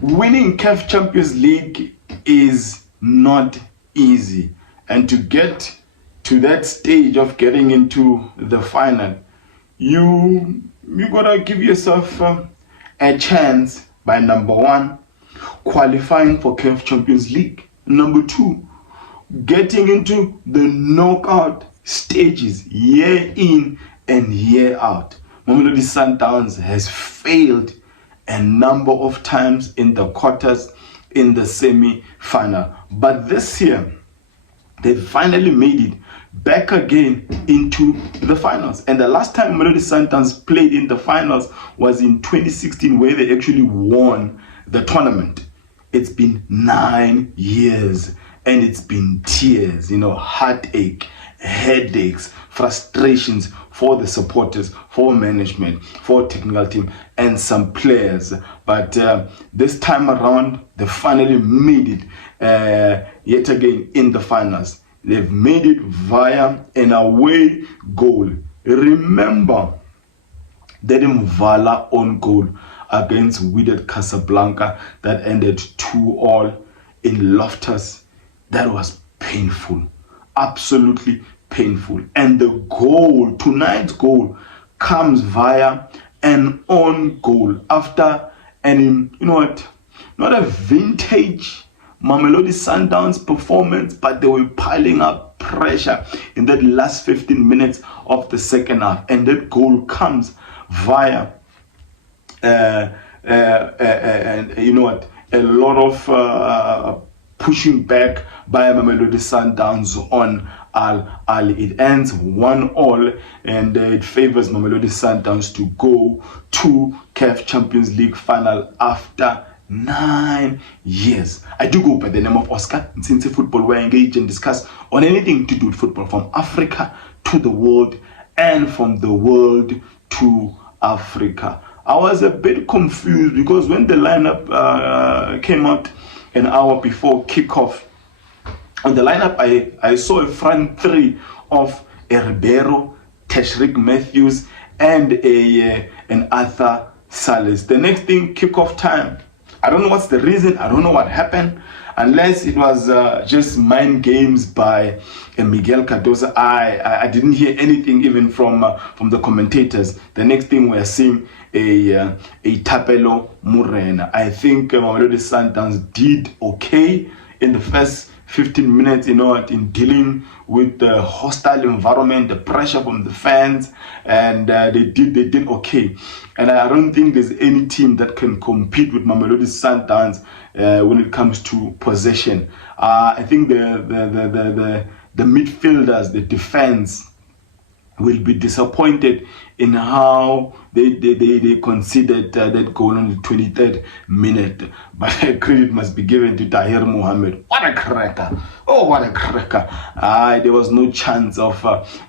Winning CAF Champions League is not easy, and to get to that stage of getting into the final, you gotta give yourself a chance by number one, qualifying for CAF Champions League. Number two, getting into the knockout stages year in and year out. MAMELODI Sundowns has failed a number of times in the quarters, in the semi-final. But this year, they finally made it back again into the finals. And the last time MAMELODI Sundowns played in the finals was in 2016, where they actually won the tournament. It's been 9 years, and it's been tears, heartache, headaches, frustrations for the supporters, for management, for technical team, and some players. But this time around, they finally made it yet again in the finals. They've made it via an away goal. Remember that Mvala on goal against Wydad Casablanca that ended 2-2 in Loftus. That was painful, absolutely painful. And the goal, tonight's goal, comes via an own goal after not a vintage MAMELODI Sundowns performance, but they were piling up pressure in that last 15 minutes of the second half. And that goal comes via a lot of pushing back by MAMELODI Sundowns on Ahly. It ends 1-1, and it favors MAMELODI Sundowns to go to CAF Champions League final after 9 years. I do go by the name of Oscar. In Cincy Football, where I engage and discuss on anything to do with football, from Africa to the world and from the world to Africa. I was a bit confused because when the lineup came out an hour before kickoff, on the lineup I saw a front three of a Ribeiro, Tashreeq Matthews, and an Arthur Salas. The next thing, kickoff time, I don't know what's the reason, I don't know what happened, unless it was just mind games by Miguel Cardoso. I didn't hear anything even from the commentators. The next thing we're seeing a Tapelo Murena. I think MAMELODI Sundowns did okay in the first 15 minutes, in dealing with the hostile environment, the pressure from the fans, and they did okay. And I don't think there's any team that can compete with MAMELODI Sundowns when it comes to possession. I think the midfielders, the defense, will be disappointed in how they considered that goal on the 23rd minute. But credit must be given to Taher Mohamed. What a cracker! Oh, what a cracker! There was no chance of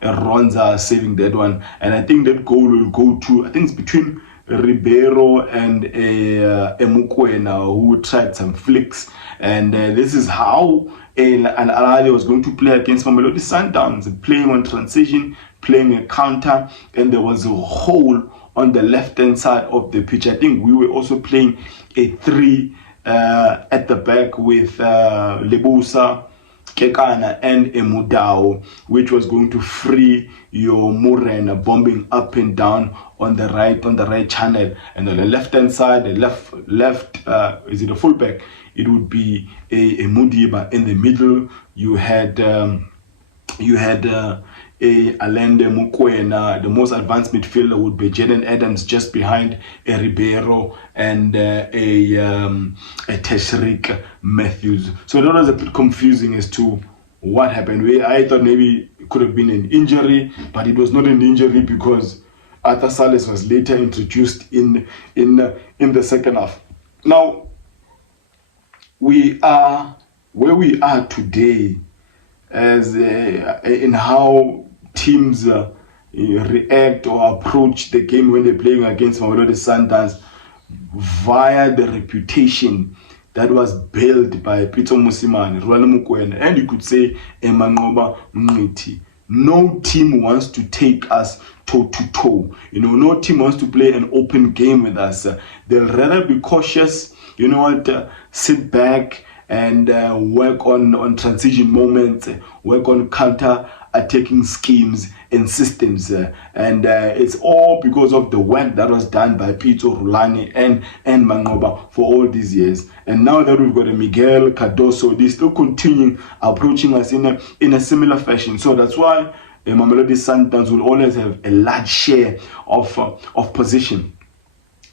Ronza saving that one. And I think that goal will go to, I think it's between Ribeiro and Mukwena, who tried some flicks. And this is how an Ahly was going to play against MAMELODI Sundowns, playing on transition, playing a counter, and there was a hole on the left-hand side of the pitch. I think we were also playing a 3 at the back with Lebusa, Kekana, and Emudao, which was going to free your Murena bombing up and down on the right channel. And on the left-hand side, the left is it a fullback? It would be a Mudiba. In the middle, you had a Allende Mukwena. The most advanced midfielder would be Jaden Adams, just behind a Ribeiro and a Tashreeq Matthews. So that was a bit confusing as to what happened. I thought maybe it could have been an injury, but it was not an injury because Arthur Salas was later introduced in the second half. Now, we are where we are today as in how teams react or approach the game when they're playing against MAMELODI Sundowns via the reputation that was built by Peter Musimani, Ronwen Williams, and you could say Emam Ashour. No team wants to take us toe-to-toe. No team wants to play an open game with us. They'll rather be cautious sit back and work on transition moments, work on counter-attacking schemes and systems. And it's all because of the work that was done by Pitso, Rulani, and Mangoba for all these years. And now that we've got a Miguel Cardoso, they're still continuing approaching us in a similar fashion. So that's why Mamelodi Sundowns will always have a large share of position.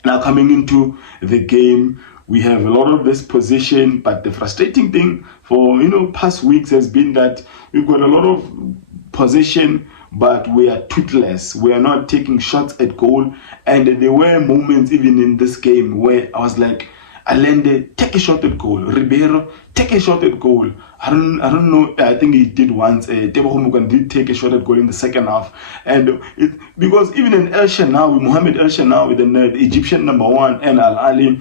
Now coming into the game, we have a lot of this position, but the frustrating thing for past weeks has been that we've got a lot of position, but we are toothless. We are not taking shots at goal, and there were moments even in this game where I was like, Allende, take a shot at goal. Ribeiro, take a shot at goal. I don't know. I think he did once. Taher Mohamed did take a shot at goal in the second half, and because even in Mohamed El Shenawi, the Egyptian #1 and Ahly,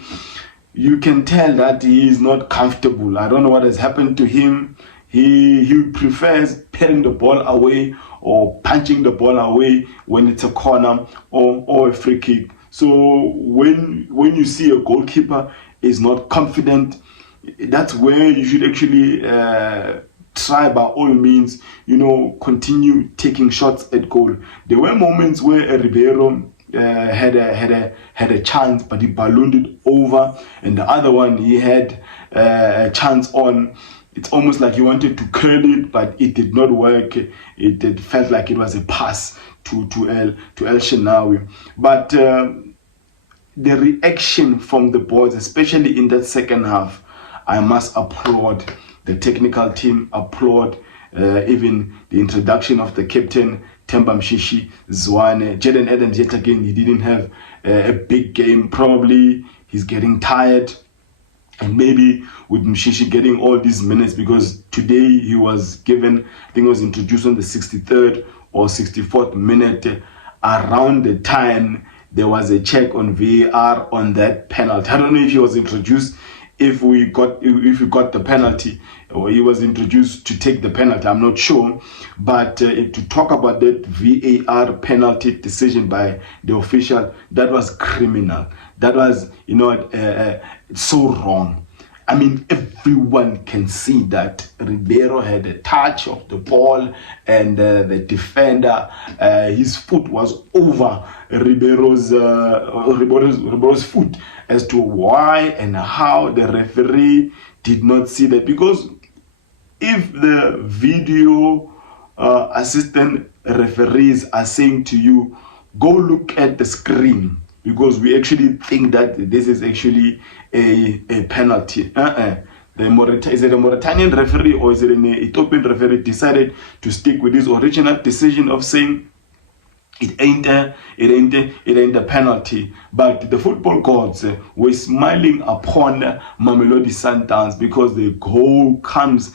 you can tell that he is not comfortable. I don't know what has happened to him. He prefers patting the ball away or punching the ball away when it's a corner or a free kick. So when you see a goalkeeper is not confident, that's where you should actually try by all means, continue taking shots at goal. There were moments where Ribeiro had a chance, but he ballooned it over, and the other one he had a chance on. It's almost like he wanted to curl it, but it did not work. It felt like it was a pass to El Shenawi. But the reaction from the boys, especially in that second half, I must applaud the technical team, applaud even the introduction of the captain, Themba Mshishi Zwane. Jaden Adams, yet again, he didn't have a big game. Probably he's getting tired. And maybe with Mshishi getting all these minutes, because today he was given, I think he was introduced on the 63rd or 64th minute. Around the time there was a check on VAR on that penalty. I don't know if he was introduced, if we got the penalty, or he was introduced to take the penalty. I'm not sure. But to talk about that VAR penalty decision by the official, that was criminal. That was, so wrong. I mean, everyone can see that Ribeiro had a touch of the ball, and the defender, his foot was over Ribeiro's foot. As to why and how the referee did not see that, because if the video assistant referees are saying to you, go look at the screen, because we actually think that this is actually a penalty. Is it a Mauritanian referee or is it an Ethiopian referee decided to stick with his original decision of saying it ain't a penalty? But the football gods were smiling upon Mamelodi Sundowns, because the goal comes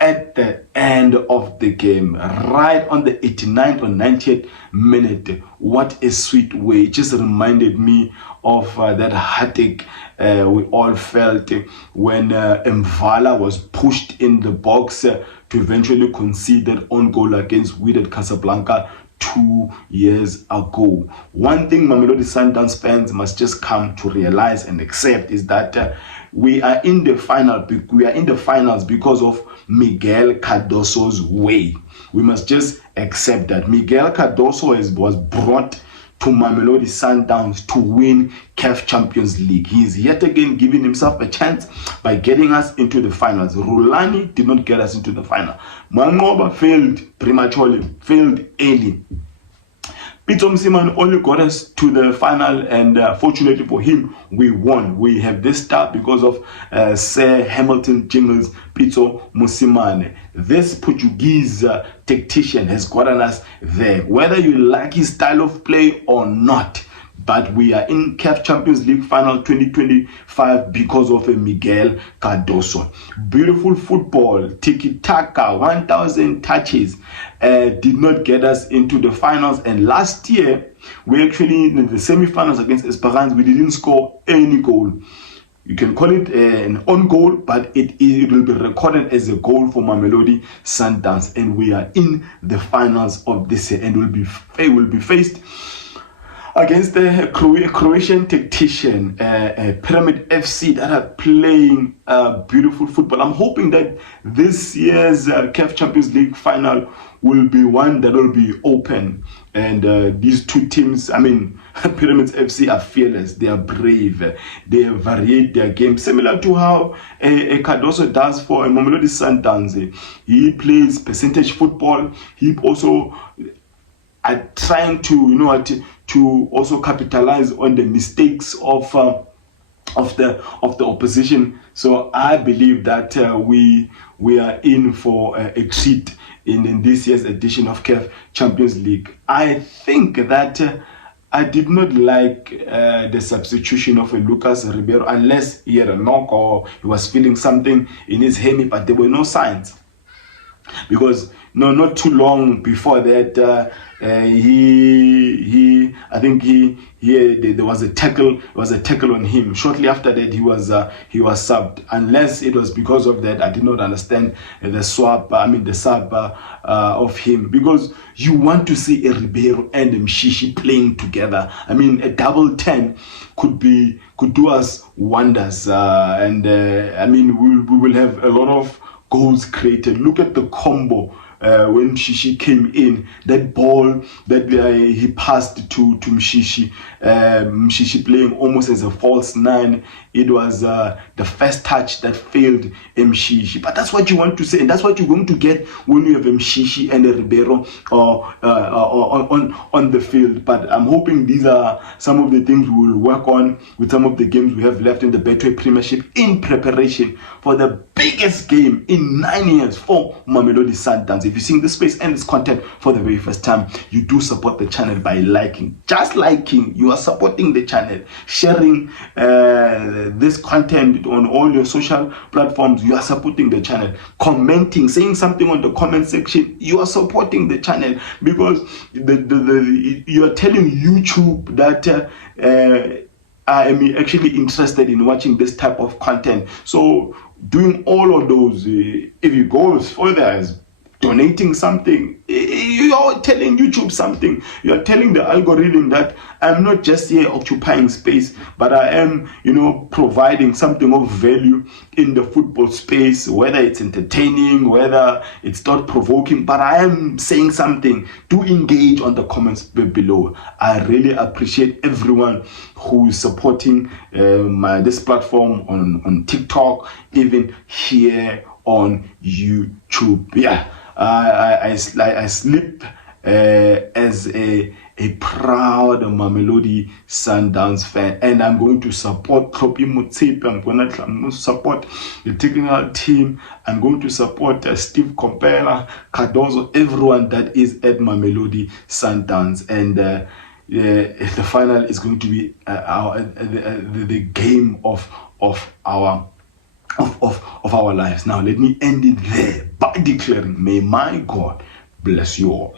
at the end of the game, right on the 89th or 90th minute. What a sweet way. It just reminded me of that heartache we all felt when Mvala was pushed in the box to eventually concede that own goal against Wydad Casablanca 2 years ago. One thing Mamelodi Sundowns fans must just come to realize and accept is that we are in the final. We are in the finals because of Miguel Cardoso's way. We must just accept that Miguel Cardoso was brought to Mamelodi Sundowns to win CAF Champions League. He is yet again giving himself a chance by getting us into the finals. Rulani did not get us into the final. Mangoba failed prematurely, failed early. Pitso Msimane only got us to the final, and fortunately for him, we won. We have this start because of Sir Hamilton Jingles Pitso Msimane. This Portuguese tactician has gotten us there, whether you like his style of play or not. But we are in CAF Champions League final 2025 because of a Miguel Cardoso. Beautiful football, tiki-taka, 1,000 touches, did not get us into the finals. And last year, we actually, in the semi-finals against Esperance, we didn't score any goal. You can call it an own goal, but it will be recorded as a goal for Mamelodi Sundowns. And we are in the finals of this year, and will be faced against the Croatian tactician, Pyramid FC, that are playing beautiful football. I'm hoping that this year's CAF Champions League final will be one that will be open. And these two teams, I mean, Pyramids FC are fearless, they are brave, they variate their game, similar to how Cardoso does for Mamelodi Sundowns. He plays percentage football. He also are trying to, to also capitalize on the mistakes of the opposition. So I believe that we are in for a treat in this year's edition of CAF Champions League. I think that I did not like the substitution of Lucas Ribeiro, unless he had a knock or he was feeling something in his hemi, but there were no signs. Because not too long before that, I think there was a tackle. There was a tackle on him. Shortly after that, he was subbed. Unless it was because of that, I did not understand the swap. I mean the sub of him, because you want to see a Ribeiro and a Mshishi playing together. I mean, a double 10 could do us wonders, and I mean we will have a lot of goals created. Look at the combo when Mshishi came in, that ball that he passed to Mshishi, Mshishi playing almost as a false 9. It was the first touch that failed Mshishi. But that's what you want to say, and that's what you're going to get when you have Mshishi and a Ribeiro on the field. But I'm hoping these are some of the things we will work on with some of the games we have left in the Betway Premiership in preparation for the biggest game in 9 years for Mamelodi Sundowns. If you're seeing this space and this content for the very first time, you do support the channel by liking. Just liking, you are supporting the channel. Sharing this content on all your social platforms, you are supporting the channel. Commenting, saying something on the comment section, you are supporting the channel, because you are telling YouTube that I am actually interested in watching this type of content. So doing all of those, if you go further as donating something, you are telling YouTube something. You are telling the algorithm that I'm not just here occupying space, but I am, providing something of value in the football space, whether it's entertaining, whether it's thought-provoking, but I am saying something. Do engage on the comments below. I really appreciate everyone who is supporting this platform on TikTok, even here on YouTube. Yeah. I sleep as a proud Mamelodi Sundowns fan, and I'm going to support Klopi Motsepe. I'm going to support the technical team. I'm going to support Steve Compella, Cardoso, everyone that is at Mamelodi Sundowns. And the final is going to be the game of our lives. Now let me end it there by declaring, may my God bless you all.